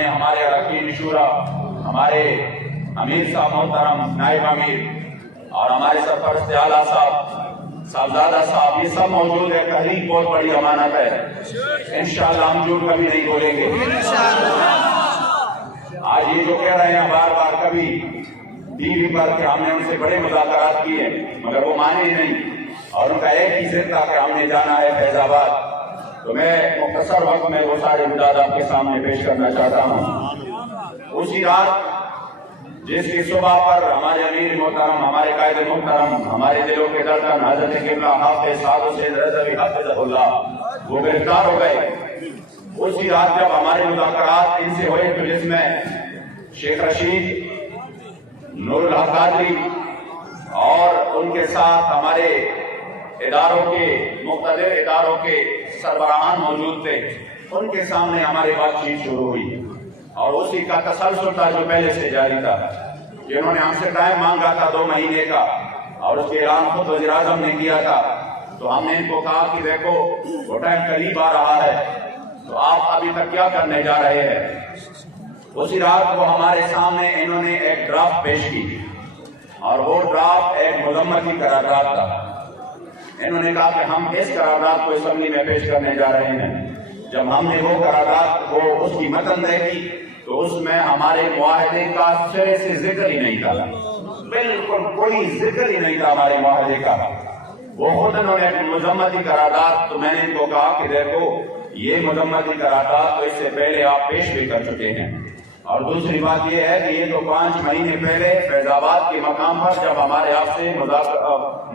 सामने हमारे अरकान शुरा, हमारे अमीर साहब मोहतरम, नायब अमीर और हमारे सरपरस्त आला साहब, साहबजादा साहब, ये सब मौजूद है। तहरीक बहुत बड़ी अमानत है, इंशाअल्लाह हम झूठ कभी नहीं बोलेंगे। आज ये जो कह रहे हैं बार बार कभी टीवी पर कि हमने उनसे बड़े मुज़ाकरात किए, मगर वो माने नहीं और उनका एक ही जिद था कि हमने जाना है फैजाबाद। तो मैं मुख्तसर वक्त में वो सारे मुद्दात आपके सामने पेश करना चाहता हूँ। उसी रात जिसकी सुबह पर हमारे अमीर मोहतरम, हमारे कायदे मोहतरम, हमारे दिलों के धड़कन हज़रत क़िबला हाफ़िज़ साद हुसैन रज़वी हाफ़िज़हुल्लाह वो गिरफ्तार हो गए। उसी रात जब हमारे मुज़ाकरात इनसे हुए तो जिसमें शेख रशीद, नूरुल हक कादरी और उनके साथ हमारे इदारों के, मुख्तलिफ इदारों के सरबराहान मौजूद थे, उनके सामने हमारी बातचीत शुरू हुई और उसी का तसलसल था जो पहले से जारी था। जिन्होंने हमसे टाइम मांगा था 2 महीने का और उसके ऐलान खुद वज़ीर आज़म ने किया था, तो हमने इनको कहा कि देखो वो टाइम करीब आ रहा है, तो आप अभी तक क्या करने जा रहे हैं। उसी रात को हमारे सामने इन्होंने एक ड्राफ्ट पेश की और वो ड्राफ्ट एक मुज़म्मती करारदाद था। इन्होंने कहा कि हम इस करारदाद को असेंबली में पेश करने जा रहे हैं। जब हमने वो करारदाद को उसकी मतन देखी तो उसमें हमारे मुआहदे का सिरे से जिक्र ही नहीं था, बिल्कुल कोई जिक्र ही नहीं था हमारे मुआहदे का। वो खुद उन्होंने एक मुज़म्मती करारदाद, तो मैंने इनको कहा कि देखो ये मुज़म्मती करारदाद तो इससे पहले आप पेश भी कर चुके हैं, और दूसरी बात यह है कि ये तो 5 महीने पहले फैजाबाद के मकाम पर जब हमारे आपसे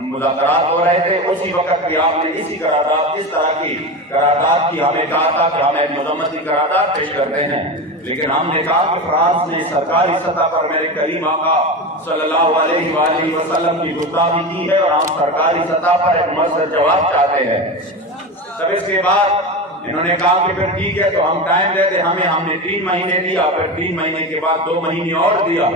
मुज़ाकरात हो रहे थे, उसी वक्त भी आपने इसी करारदाद, इस तरह की करारदाद की हमें कहा था कि हम एक मुज़म्मती करारदाद पेश करते हैं। लेकिन हमने कहा कि फ्रांस ने सरकारी सतह पर मेरे करीम आका सल्लल्लाहु अलैहि वसल्लम की गुस्ताखी की है और हम सरकारी सतह पर एक मसरत जवाब चाहते हैं। तब इसके बाद इन्होंने कहा कि फिर ठीक है तो हम टाइम देते हमें, हमने 3 महीने दिया, फिर 3 महीने के बाद 2 महीने और दिया।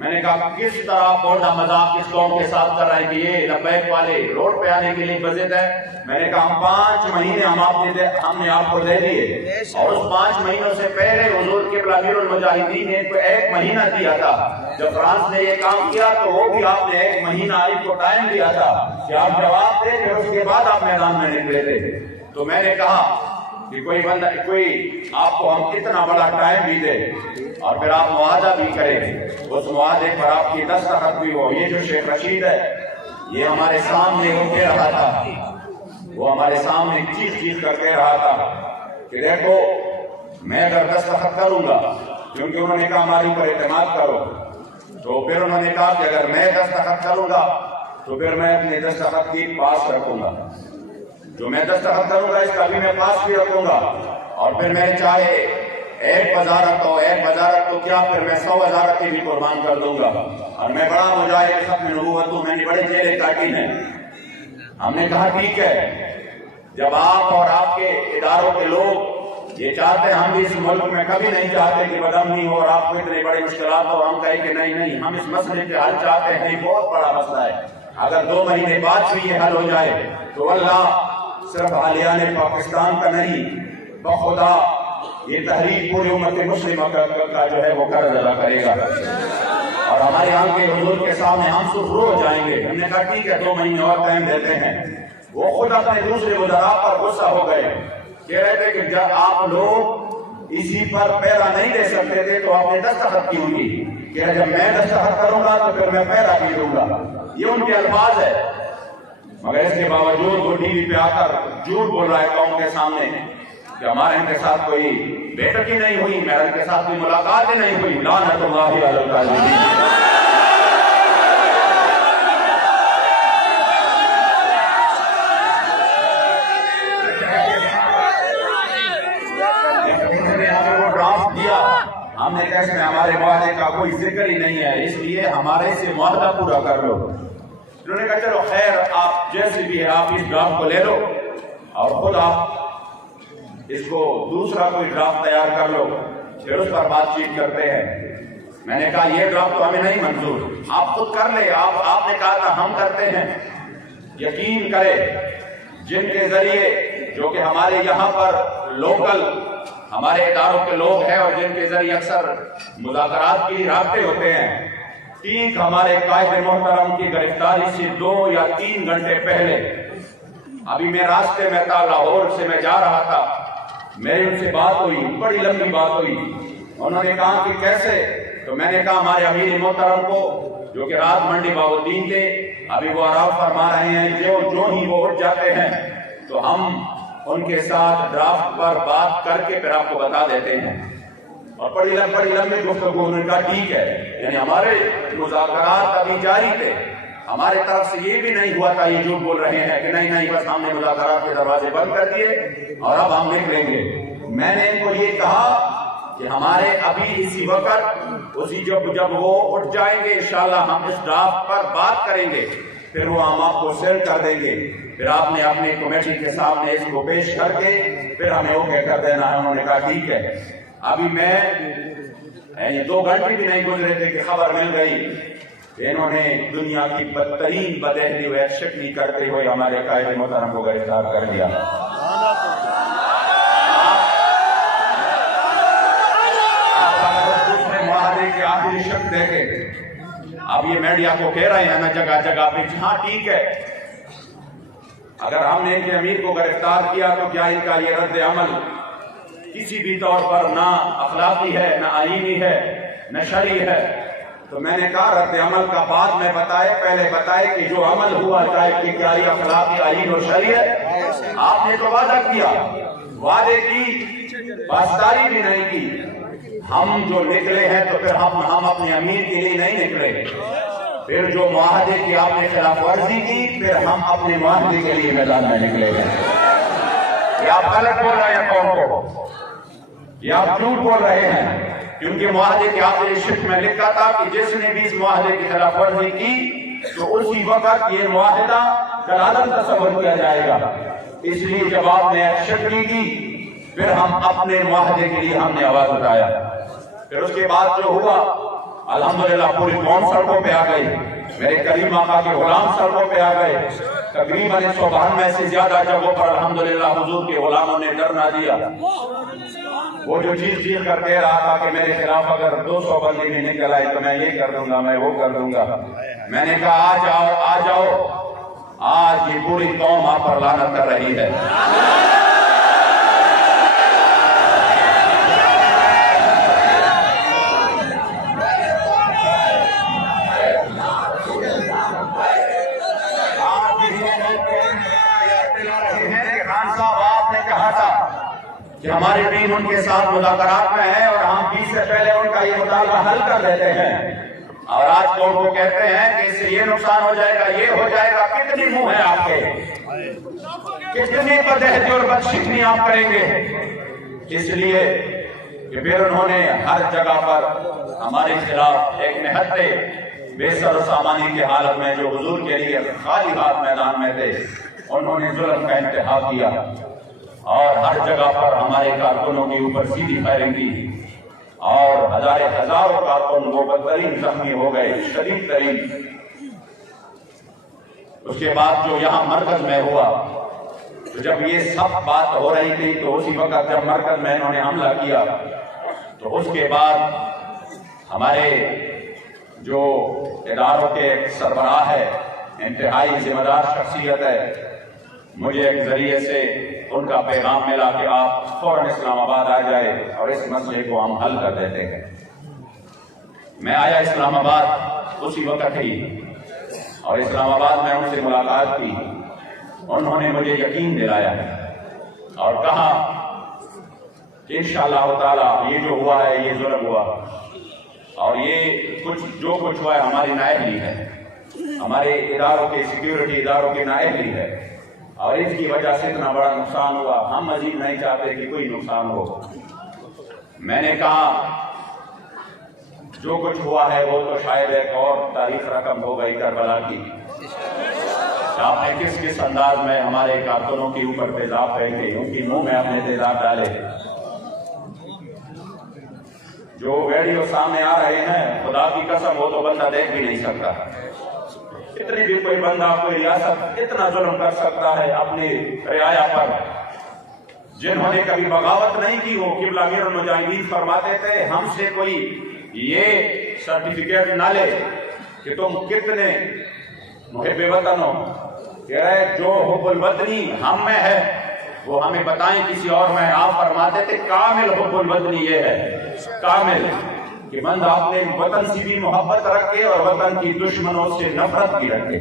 मैंने कहा किस तरह बोलना मजाक किस कौम के साथ कर रहे हैं कि ये लब्बैक वाले रोड पे आने के लिए बजट है। मैंने कहा हम 5 महीने हमने आपको दे दिए और उस 5 महीनों से पहले हुजूर क़िबला अमीरुल मुजाहिदीन ने 1 महीना दिया था। जब फ्रांस ने ये काम किया तो वो भी आपने 1 महीना आपको टाइम दिया था कि आप जवाब दे, फिर उसके बाद आप मैदान में निकले थे। तो मैंने कहा कि कोई आपको हम कितना बड़ा टाइम भी दे और फिर आप मुआहदा भी करें, उस मुआहदे पर आपकी दस्तखत भी हो। ये जो शेख रशीद है ये हमारे सामने वो कह रहा था, वो हमारे सामने चीख कर कह रहा था कि देखो मैं अगर दस्तखत करूंगा, क्योंकि उन्होंने कहा हमारे ऊपर एतमाद करो, तो फिर उन्होंने कहा कि अगर मैं दस्तखत करूंगा तो फिर मैं अपने दस्तखत की पास रखूंगा, जो मैं दस्तखत करूंगा इसका भी मैं पास भी रखूंगा, और फिर मैं चाहे 1 वजारत तो क्या, फिर मैं 100 वजारत की भी कुर्बान कर दूंगा, और मैं बड़ा मुजाहिद खत्म नबूवत हूं, मैंने बड़े जेल काटी है। हमने कहा ठीक है, जब आप और आपके इदारों के लोग ये चाहते हैं, हम भी इस मुल्क में कभी नहीं चाहते कि बदअमनी हो और आपको इतनी बड़ी मुश्किलात हो, हम कहें कि नहीं हम इस मसले के हल चाहते हैं, ये बहुत बड़ा मसला है, अगर 2 महीने बाद भी ये हल हो जाए तो अल्लाह सिर्फ आलियाने पाकिस्तान का नहीं, बखुदा ये तहरीक पूरी उम्मत मुस्लिम का जो है वो कर्ज अदा करेगा और हमारे यहाँ के हुजूर के सामने हम सुरखरू हो जाएंगे। हमने कहा ठीक है 2 महीने और टाइम देते हैं। वो खुद अपने दूसरे वज़रा पर गुस्सा हो गए, कह रहे थे कि जब आप लोग इसी पर पैरा नहीं दे सकते थे तो आपने दस्तखत की होगी, कह रहे जब मैं दस्तखत करूंगा तो फिर मैं पैरा भी दूंगा, ये उनके अल्फाज है। मगर इसके बावजूद वो टीवी पे आकर झूठ बोल रहा है कौम के सामने कि हमारे इनके साथ कोई बैठक ही नहीं हुई, मेरे इनके साथ कोई मुलाकात ही नहीं हुई। लानतुल्लाहि अलल काज़िबीन। हमने कहा इसमें हमारे मुआहदे का कोई जिक्र ही नहीं है, इसलिए हमारे से मुआहदा पूरा कर लो। उन्होंने कहा चलो खैर आप जैसे भी है आप इस ड्राफ्ट को ले लो और खुद आप इसको दूसरा कोई ड्राफ्ट तैयार कर लो, फिर उस पर बातचीत करते हैं। मैंने कहा ये ड्राफ्ट तो हमें नहीं मंजूर, आप खुद कर ले। आपने कहा था हम करते हैं। यकीन करें जिनके जरिए जो कि हमारे यहाँ पर लोकल हमारे इदारों के लोग हैं और जिनके जरिए अक्सर मुज़ाकरात की राब्ते होते हैं, ठीक हमारे कायद मोहतरम की गिरफ्तारी से 2 या 3 घंटे पहले अभी मैं रास्ते में था, लाहौर से मैं जा रहा था, मेरी उनसे बात हुई, बड़ी लंबी बात हुई। उन्होंने कहा कि कैसे, तो मैंने कहा हमारे अमीर मोहतरम को जो कि रात मंडी बाबुद्दीन थे, अभी वो आराम फरमा रहे हैं, जो ही वो उठ जाते हैं तो हम उनके साथ ड्राफ्ट पर बात करके फिर आपको बता देते हैं। और बड़ी लंबी गुफ्तगू, उन्होंने कहा ठीक है। यानी हमारे मुज़ाकरात अभी जारी थे, हमारे तरफ से ये भी नहीं हुआ था, ये झूठ बोल रहे हैं कि नहीं बस हमने मुज़ाकरात के दरवाजे बंद कर दिए और अब हम निकलेंगे। मैंने इनको ये कहा कि हमारे अभी इसी वक्त उसी जब वो उठ जाएंगे इंशाल्लाह हम इस ड्राफ्ट पर बात करेंगे, फिर वो हम आपको सेंड कर देंगे, फिर आपने अपनी कमेटी के सामने इसको पेश करके फिर हमें ओके कर देना है। उन्होंने कहा ठीक है। अभी मैं 2 घंटे भी नहीं गुजरे थे कि खबर मिल गई, इन्होंने दुनिया की बदतरीन बदहली व शिकनी करते हुए हमारे कायद मोहतरम को गिरफ्तार कर दिया। मुआहदे के आखिरी शब्द देखे, अब ये मीडिया को कह रहे हैं ना जगह जगह पे, हाँ ठीक है, अगर हमने इनके अमीर को गिरफ्तार किया तो क्या इनका ये रद्द अमल किसी भी तौर पर ना अखलाकी है, ना आईनी है, न शरई है? तो मैंने कहा रद्द अमल का बाद में बताए, पहले बताए कि जो अमल हुआ चाहे कि क्या ये अखलाकी, आईन और शरई है। आपने तो वादा किया, वादे की पासदारी भी नहीं की। हम जो निकले हैं तो फिर हम अपने अमीर के लिए नहीं निकले, फिर जो मुआहदे की आपने खिलाफ वर्जी की, फिर हम अपने मुआहदे के लिए मैदान में निकले हैं। ये आप गलत बोल रहे हैं कौन को, ये आप झूठ बोल रहे हैं, क्योंकि मुआहदे के आखिरी शिफ्ट में लिखा था कि जिसने भी इस मुआहदे की खिलाफ वर्जी की तो उसी वक्त ये मुआहदा कलादम तस्वर किया जाएगा। इसलिए जब आपने एक्शन की फिर हम अपने मुआहदे के लिए हमने आवाज उठाया। फिर उसके बाद जो हुआ अल्हम्दुलिल्लाह पूरी कौम सड़कों पे आ गई, मेरे करीम आका के गुलाम सड़कों पे आ गए। तकरीबन 192 से ज्यादा जगहों पर अल्हम्दुलिल्लाह हुजूर के गुलामों ने धरना दिया। वो जो चीज कर कह रहा था कि मेरे खिलाफ अगर 200 बंदी भी निकल आए तो मैं ये कर दूंगा, मैं वो कर दूंगा, मैंने कहा आ जाओ, आज ये पूरी कौम आप पर लानत कर रही है। कि हमारी टीम उनके साथ मुज़ाकरात में है और हम 20 से पहले उनका ये मुतालबा हल कर देते हैं, और आज कोर्ट को कहते हैं कि इससे ये नुकसान हो जाएगा, ये हो जाएगा। कितनी मुंह है आपके, कितनी बदहती और बदशिकनी आप करेंगे? इसलिए कि फिर उन्होंने हर जगह पर हमारे खिलाफ एक निहत्ते बेसर सामानी की हालत में जो हुजूर के लिए खाली हाथ मैदान में थे, उन्होंने जुल्म का इंतहा किया और हर जगह पर हमारे कारकुनों के ऊपर सीधी फायरिंग की और हजारों कारकुन वो बदतरीन जख्मी हो गए, शदीद तरीन। उसके बाद जो यहाँ मरकज में हुआ, तो जब ये सब बात हो रही थी तो उसी वक्त जब मरकज में इन्होंने हमला किया तो उसके बाद हमारे जो इदारों के सरबराह है, इंतहाई जिम्मेदार शख्सियत है, मुझे एक जरिए से उनका पैगाम मिला कि आप फौरन इस्लामाबाद आ जाए और इस मसले को हम हल कर देते हैं। मैं आया इस्लामाबाद उसी वक्त ही और इस्लामाबाद में उनसे मुलाकात की। उन्होंने मुझे यकीन दिलाया और कहा कि इंशाअल्लाह ताला ये जो हुआ है ये जुल्म हुआ और ये जो कुछ हुआ है हमारी नाअहली है, हमारे इदारों के सिक्योरिटी इदारों की नाअहली है और इसकी वजह से इतना बड़ा नुकसान हुआ। हम मजीद नहीं चाहते कि कोई नुकसान हो। मैंने कहा जो कुछ हुआ है वो तो शायद एक और तारीख रकम हो गई करबला की। आपने किस किस अंदाज में हमारे कारकुनों के ऊपर तेजाब फेंके, उनकी मुंह में आपने तेजाब डाले। जो वीडियो सामने आ रहे हैं, खुदा की कसम वो तो बंदा देख भी नहीं सकता। इतनी भी कोई बंदा कोई रियासत इतना जुल्म कर सकता है अपनी रियाया पर? जिन्होंने कभी बगावत नहीं की हो। किबला अमीरुल मुजाहिदीन फरमाते थे, हमसे कोई ये सर्टिफिकेट ना ले कि तुम कितने मुहिब्बे वतन हो, कह रहे जो हुब्बुल वतनी हम में है वो हमें बताएं किसी और में। आप फरमाते थे कामिल हुब्बुल वतनी ये है, कामिल कि बंद आपने वतन से भी मोहब्बत रखे और वतन की दुश्मनों से नफरत भी रखे।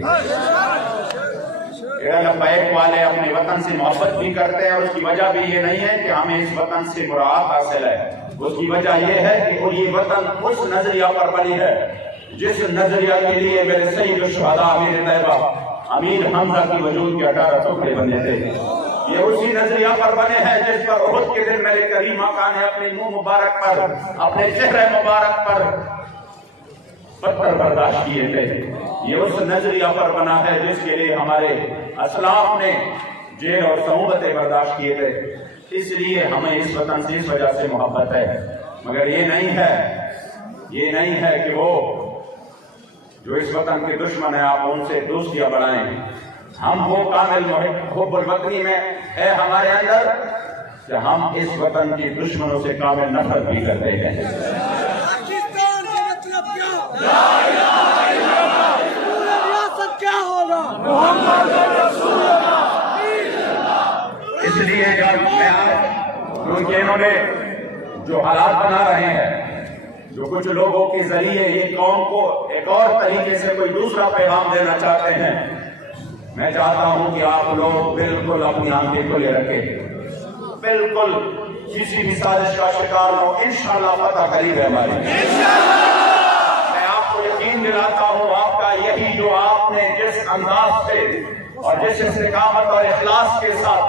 लब्बैक वाले अपने वतन से मोहब्बत भी करते हैं और उसकी वजह भी ये नहीं है कि हमें इस वतन से मुराद हासिल है, उसकी वजह ये है कि ये वतन उस नजरिया पर बनी है जिस नजरिया के लिए मेरे सईद शुहदा अमीर तैयबा अमीर हमजा की वजूद के 18 टुकड़े बने थे। ये उसी नजरिया पर बने हैं जिस पर उहुद के दिन मेरे करीम आका ने अपने मुंह मुबारक पर, अपने चेहरे मुबारक पर पत्थर बर्दाश्त किए थे। ये उस नजरिया पर बना है जिसके लिए हमारे असलाफ ने जेल और सऊबतें बर्दाश्त किए थे। इसलिए हमें इस वतन से इस वजह से मोहब्बत है। मगर ये नहीं है कि वो जो इस वतन के दुश्मन है आप उनसे दोस्तियां बढ़ाएं। हम वो कामिल हुब्बुल वतनी में है हमारे अंदर कि हम इस वतन के दुश्मनों से कामिल नफरत भी करते हैं। पाकिस्तान का मतलब क्या होगा? इसलिए जब मैं क्योंकि इन्होंने जो हालात बना रहे हैं, जो कुछ लोगों के जरिए ये कौम को एक और तरीके से कोई दूसरा पैगाम देना चाहते हैं, मैं चाहता हूं कि आप लोग बिल्कुल अपनी आंखें खुले रखें, बिल्कुल किसी भी साजिश का शिकार हो। इंशाअल्लाह फतह करीब है हमारी। मैं आपको यकीन दिलाता हूं, आपका यही जो आपने जिस अंदाज से और जिस इस्तिकामत और इखलास के साथ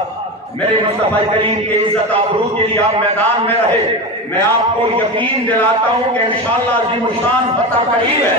मेरे मुस्तफा करीम के इज्जत आबरू के लिए आप मैदान में रहे, मैं आपको यकीन दिलाता हूं कि इंशाअल्लाह ज़िमुशान फतह करीब है।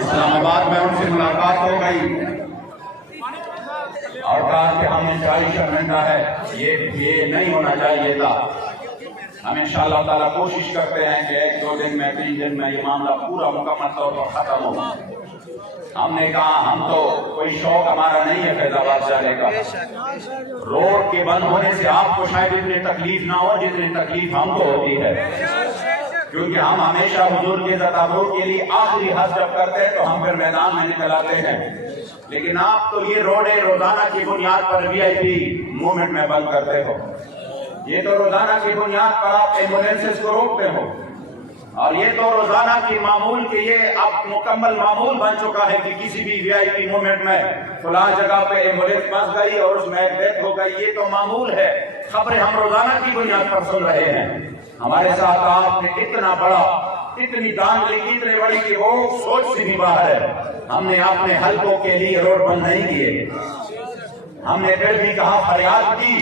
इस्लामाबाद में उनसे मुलाकात हो गई और कहा कि हम इंशाअल्लाह शर्मिंदा है, ये नहीं होना चाहिए था। हम इंशाअल्लाह ताला कोशिश करते हैं कि 1-2 दिन में 3 दिन में ये मामला पूरा मुकम्मल तौर पर खत्म हो। हमने कहा हम तो कोई शौक हमारा नहीं है फैजाबाद जाने का। रोड के बंद होने से आपको शायद इतनी तकलीफ ना हो जितनी तकलीफ हमको होती है, क्योंकि हम हमेशा हुजूर के तदाबुर के लिए आखिरी हद जब करते हैं तो हम फिर मैदान में निकल आते हैं। लेकिन आप तो ये रोडे रोजाना की बुनियाद पर VIP मूवमेंट में बंद करते हो, ये तो रोजाना की बुनियाद पर आप एम्बुलेंसेस को रोकते हो, और ये तो रोजाना की मामूल के ये अब मुकम्मल मामूल बन चुका है कि किसी भी VIP मूवमेंट में फलां जगह पे एम्बुलेंस फंस गई और उसमें डेथ हो गई। ये तो मामूल है, खबरें हम रोजाना की बुनियाद पर सुन रहे हैं। हमारे साथ आपने इतना बड़ा, इतनी दान ली, इतने बड़ी कि वो सोच से भी बाहर है। हमने अपने हल्कों के लिए रोड बंद नहीं किए, हमने फिर भी कहा फरियाद की,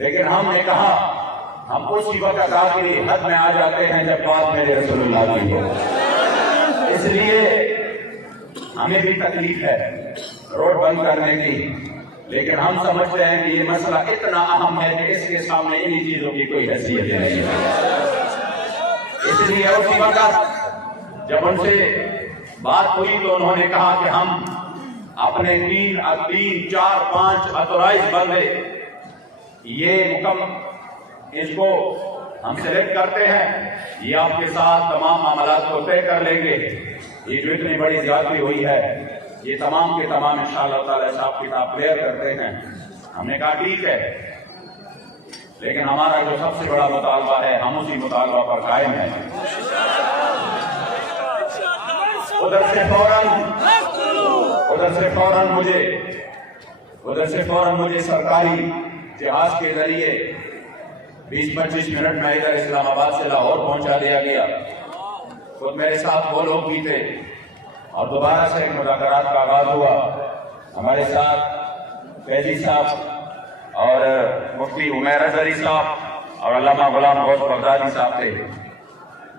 लेकिन हमने कहा हम उसी वक्त आखिरी हद में आ जाते हैं जब बात मेरे रसूलुल्लाह की हो। इसलिए हमें भी तकलीफ है रोड बंद करने की, लेकिन हम समझते हैं कि ये मसला इतना अहम है कि इसके सामने इन्हीं चीजों की कोई हैसियत नहीं है। इसलिए उसी वक्त जब उनसे बात हुई तो उन्होंने कहा कि हम अपने 3, 4, 5 ऑथोराइज बंदे ये इसको हम सिलेक्ट करते हैं, ये आपके साथ तमाम मामलात को तय कर लेंगे। ये जो इतनी बड़ी ज्यादती हुई है ये तमाम के तमाम इंशाअल्लाह ताला हिसाब किताब क्लियर करते हैं। हमने कहा ठीक है, लेकिन हमारा जो सबसे बड़ा मुतालबा है हम उसी मुतालबा पर कायम है। उधर से फौरन मुझे सरकारी जहाज के जरिए 20-25 मिनट में इधर इस्लामाबाद से लाहौर पहुंचा दिया गया। खुद मेरे साथ वो लोग भी थे और दोबारा से मुज़ाकरात का आगाज हुआ। हमारे साथ फैजी साहब और मुफ्ती उमैर अजहरी साहब और अल्लामा गुलाम गौस बगदादी साहब थे।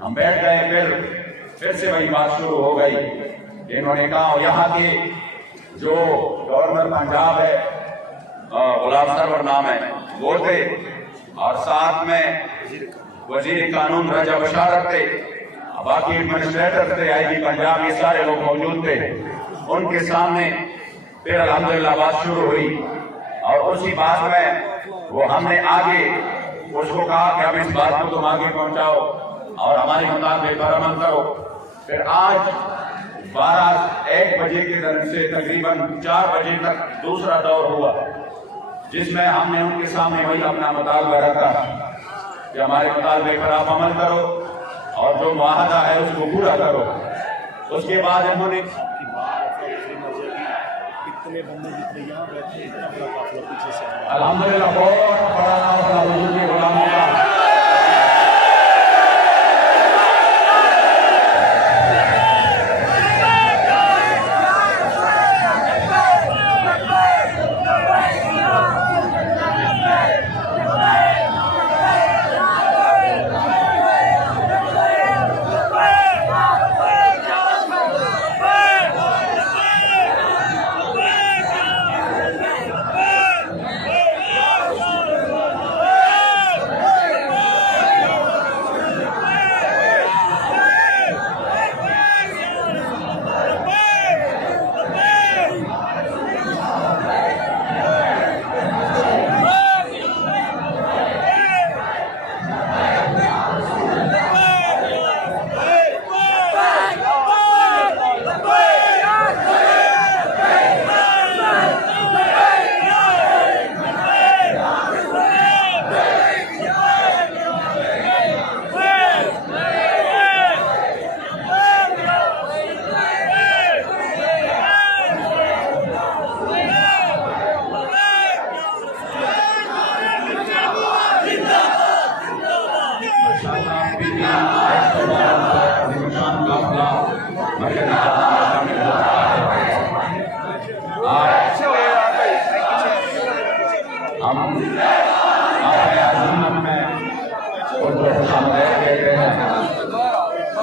हम बैठ गए, फिर से वही बात शुरू हो गई। इन्होंने कहा यहाँ के जो गवर्नर पंजाब है, गुलाम सरवर नाम है, वो थे, और साथ में वजीर कानून रजा बशारत थे, बाकी एडमिनिस्ट्रेटर थे, आईजी पंजाब, ये सारे लोग मौजूद थे। उनके सामने फिर अल्हम्दुलिल्लाह बात शुरू हुई, और उसी बात में वो हमने आगे उसको कहा कि अब इस बात को तुम आगे पहुंचाओ और हमारे मुताबिक पर अमल करो। फिर आज 1 बजे के दर से तकरीबन 4 बजे तक दूसरा दौर हुआ, जिसमें हमने उनके सामने वही अपना मुतालबा रखा कि हमारे मुतालबे पर आप अमल करो और जो मुआहदा है उसको पूरा करो। उसके बाद उन्होंने इतने बंदे जितने यहाँ बैठे, इतना बड़ा काफिला पीछे से अल्हम्दुलिल्लाह बहुत बड़ा काफिला हुजूर के गुलामों का।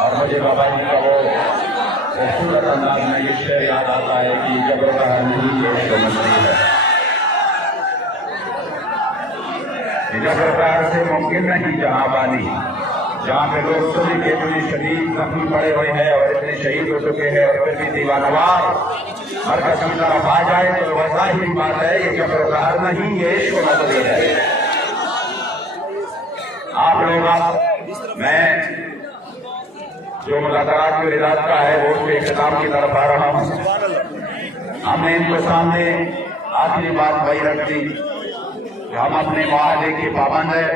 और मुझे बाबा जी का वो खूबसूरत अंदाज में ये शेर याद आता है कि जब नहीं ये तो मछली है, जबर से मुमकिन नहीं जहाँ बानी, जहाँ पे लोग सभी के इतने शदीद जख्मी पड़े हुए हैं और इतने शहीद हो चुके हैं और फिर भी दीवानवार हर कसम तरफ आ जाए तो वैसा ही बात है। ये जबर नहीं, ये इश्क मछली है। आप लोग मैं जो मुलाकात की हिदायत का है वो उसके इख्तिताम की तरफ आ रहा हूँ। हमने इनके सामने आखिरी बात वही रख दी कि हम अपने मुआहदे के पाबंद है,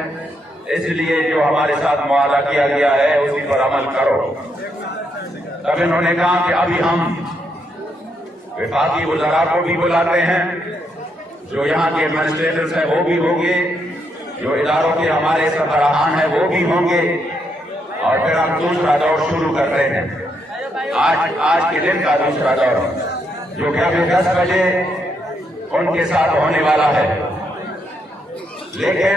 इसलिए जो हमारे साथ मुआहदा किया गया है उसी पर अमल करो। तब इन्होंने कहा कि अभी हम विफाकी वज़रा को भी बुलाते हैं, जो यहाँ के एडमिनिस्ट्रेटर्स हैं वो भी होंगे, जो इदारों के हमारे सरबराहान हैं वो भी होंगे, और फिर हम दूसरा दौर शुरू कर रहे हैं। आज के दिन का दूसरा दौर जो कि अभी 10 बजे उनके साथ होने वाला है। लेकिन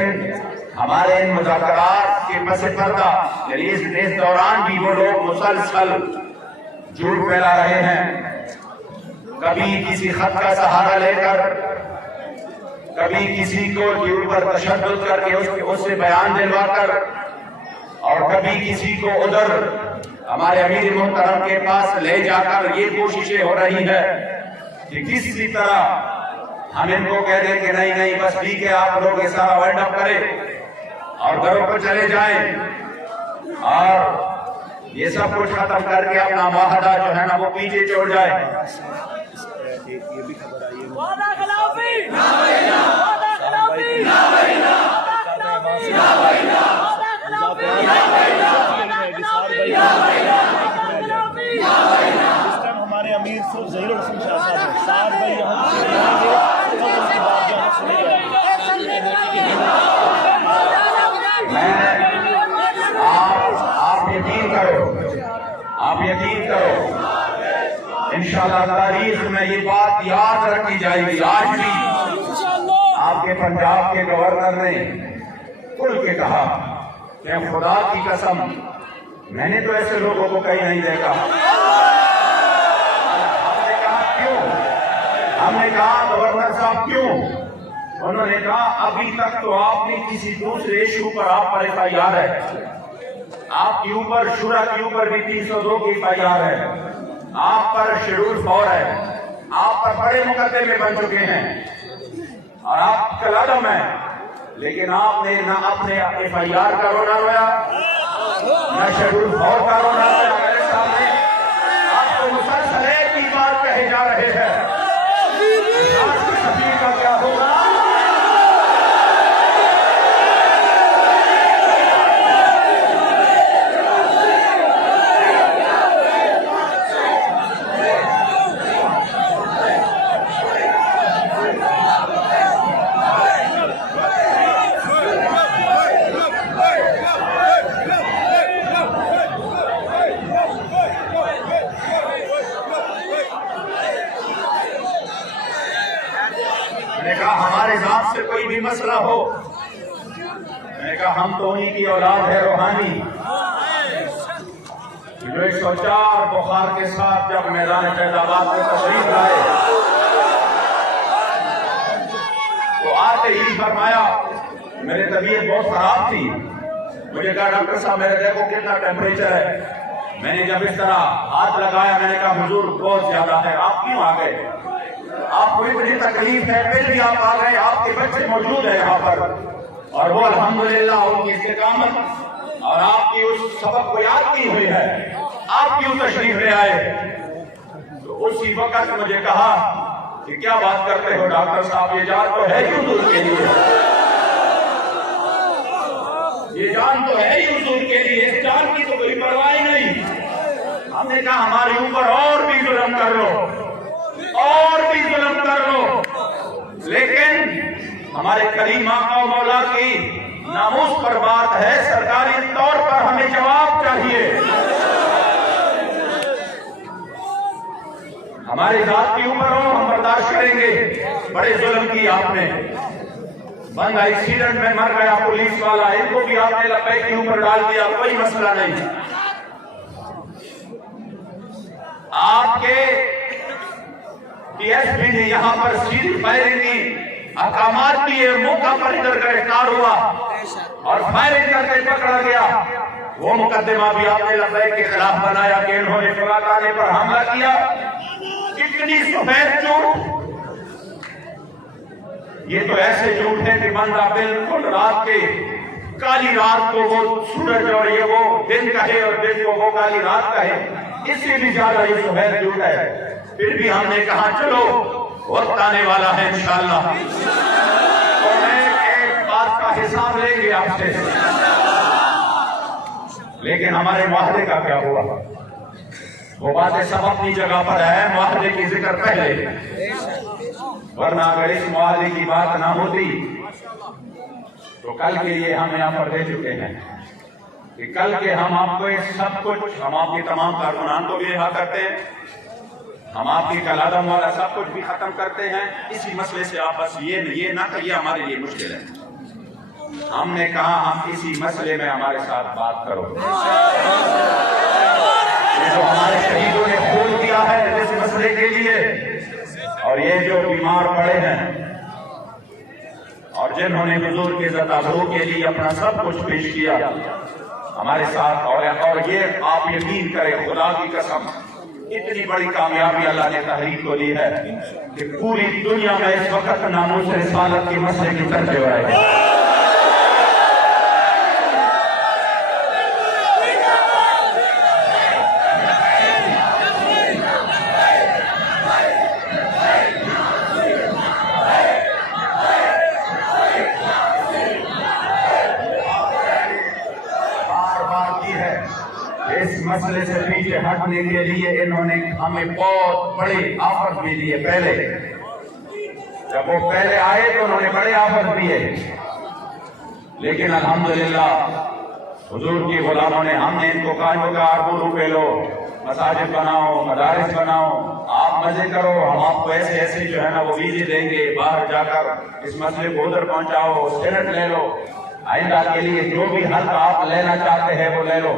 हमारे इन मुज़ाकरात के पस पर्दा इस दौरान भी वो लोग मुसलसल झूठ फैला रहे हैं, कभी किसी खत का सहारा लेकर, कभी किसी को के ऊपर तशद्दुद करके उससे बयान दिलवाकर, और कभी किसी को उधर हमारे अमीर मोहतरम के पास ले जाकर ये कोशिशें हो रही है कि किसी तरह हम इनको कह दें कि नहीं नहीं बस ठीक है, आप लोग ये सारा वाइंड अप करें और घरों पर चले जाएं और ये सब कुछ खत्म करके अपना मुआहदा जो है ना वो पीछे छोड़ जाए। ये भी खबर आई है वादा खिलाफी वादा खिलाफी इस टाइम हमारे अमीर सिर्फ ज़हीरुल हसन शाह साहब हैं। साथ भाई यहाँ उसके बाद यहाँ सुनेंगे। आप यकीन करो इंशाअल्लाह तारीख में ये बात याद रखी जाएगी। आज भी आपके पंजाब के गवर्नर ने खुल के कहा कि खुदा की कसम मैंने तो ऐसे लोगों को कहीं नहीं देखा। हमने कहा क्यों? हमने कहा गवर्नर साहब क्यों? उन्होंने कहा अभी तक तो आपने किसी दूसरे इशू पर आप पर FIR है, आपके ऊपर शुरा के ऊपर भी 302 की FIR है, आप पर शेड्यूल 4 है, आप पर बड़े मुकदमे बन चुके हैं और आप कलादम है, लेकिन आपने ना अपने FIR का रोना रोया न शेड्यूल 4 का रोना रोया। मेरे सामने आपको मुसलसल एक ही बात कहे जा रहे हैं, सफीर का क्या होगा? मैंने कहा हमारे जात से कोई भी मसला हो, मैंने कहा हम तो उन्हीं की औलाद है रूहानी, जो 104 बुखार के साथ जब मैदान फैजाबाद में तशरीफ लाए तो आते ही फरमाया, मेरी तबीयत बहुत खराब थी, मुझे कहा डॉक्टर साहब मेरे देखो कितना टेम्परेचर है। मैंने जब इस तरह हाथ लगाया मैंने कहा हुजूर बहुत ज्यादा है, आप क्यों आ गए? आपको इतनी तकलीफ है फिर भी आप आ गए, आपके बच्चे मौजूद है यहाँ पर और वो अल्हम्दुलिल्लाह उनकी इस्तेकामत और आपकी उस सबक को याद की हुई है, आप क्यों तशरीफ ले आए? तो उसी वक्त मुझे कहा कि क्या बात करते हो डॉक्टर साहब, ये जान तो है ही हुजूर के लिए, ये जान तो है ही हुजूर के लिए, इस जान की तो कोई परवाह ही नहीं। हमने कहा हमारे ऊपर और भी जुल्म कर लो और भी जुल्म कर लो, लेकिन हमारे करीम आका और मौला की नामूस पर बात है, सरकारी तौर पर हमें जवाब चाहिए। हमारे जात के ऊपर हो हम बर्दाश्त करेंगे, बड़े जुल्म की आपने, बंदा एक्सीडेंट में मर गया पुलिस वाला, इनको भी आपने लपैक के ऊपर डाल दिया, कोई मसला नहीं। आपके DSP ने यहाँ पर सीधी फायरिंग की, अहकामात किए, मौका पर इधर गिरफ्तार हुआ और फायरिंग करके पकड़ा गया। वो मुकदमा भी आपने लबैक के खिलाफ बनाया कि इन्होंने फलाने पर हमला किया। इतनी सफेद झूठ, ये तो ऐसे झूठ है कि बंदा बिल्कुल रात के काली रात को वो सूरज और ये वो दिन कहे और दिन को वो काली रात कहे, इससे भी ज्यादा ये सफेद झूठ है। फिर भी हमने कहा चलो वक्त आने वाला है इंशाअल्लाह, तो मैं एक बात का हिसाब लेंगे आपसे, लेकिन हमारे मुआहदे का क्या हुआ? वो बातें सब अपनी जगह पर है, मुआहदे की जिक्र पहले, वरना अगर इस मुआहदे की बात ना होती तो कल के लिए हम यहाँ पर दे चुके हैं कि कल के हम आपको सब कुछ, हम आपके तमाम कारकुनान को भी रिहा करते हैं, हम आपकी कलादम वाला सब कुछ भी खत्म करते हैं। इसी मसले से आप बस ये ना कहिए हमारे लिए मुश्किल है। हमने कहा हम इसी मसले में हमारे साथ बात करो, ये जो हमारे शहीदों ने खून दिया है इस मसले के लिए, और ये जो बीमार पड़े हैं और जिन्होंने हुजूर के ज़ताबरू के लिए अपना सब कुछ पेश किया हमारे साथ, और ये आप यकीन करें खुदा की कसम, इतनी बड़ी कामयाबी अल्लाह ने तहरीक को दी है कि पूरी दुनिया में इस वक्त नामूस रिसालत के मसले की तरफ हो रहे हैं। इस मसले से पीछे हटने के लिए इन्होंने हमें बहुत बड़े ऑफर भी दिए। पहले जब वो पहले आए तो उन्होंने बड़े ऑफर दिए, लेकिन अल्हम्दुलिल्लाह हुजूर की गुलामों ने, हमने इनको कहा अरबों रुपए लो, मसाजिद बनाओ, मदारिस बनाओ, आप मजे करो, हम आपको ऐसे ऐसे जो है ना वो वीजे देंगे, बाहर जाकर इस मसले को उधर पहुंचाओ, सेनेट ले लो, आइंदा के लिए जो भी हक आप लेना चाहते हैं वो ले लो।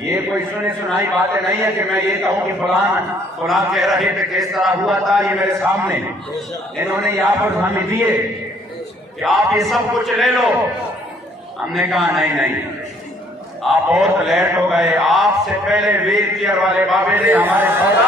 ये कोई सुनी सुनाई बातें नहीं है कि मैं ये कहूँ कि फलां कह रहे थे किस तरह हुआ था, ये मेरे सामने इन्होंने यहाँ पर हमें दिए कि आप ये सब कुछ ले लो। हमने कहा नहीं, आप बहुत लेट हो गए, आपसे पहले वीर केयर वाले बाबे ने हमारे सौदा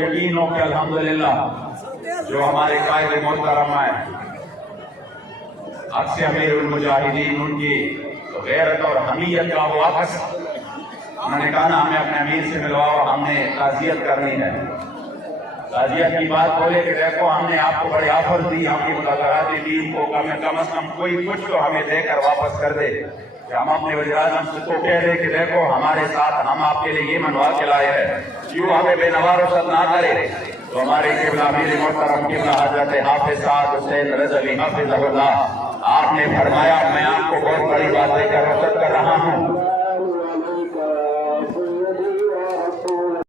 यकीन हो कि अल्हम्दुलिल्लाह जो हमारे कायदे मोहतरम है अक्सर अमीरुल मुजाहिदीन, उनकी तो गैरत और हमीयत का वो अक्स, उन्होंने कहा ना हमें अपने अमीर से मिलवाओ, हमने ताज़ियत करनी है। ताज़ियत की बात बोले कि देखो हमने आपको बड़े ऑफर दी, आपकी मुलाकात दी, इनको कम से कम कोई कुछ तो हमें देकर वापस कर दे। हम अपने वज़ीर-ए-आज़म से तो कह दे कि देखो हमारे साथ हम आपके लिए ये मनवा के लाए हैं, यूँ हमें बेनवारसत ना करे। तो हमारे किबला अमीर मोहतरम किबला हज़रत हाफिज़ साद हुसैन रज़वी हाफिज़हुल्लाह, आपने फरमाया मैं आपको बहुत बड़ी बात देकर रुखसत कर रहा हूँ,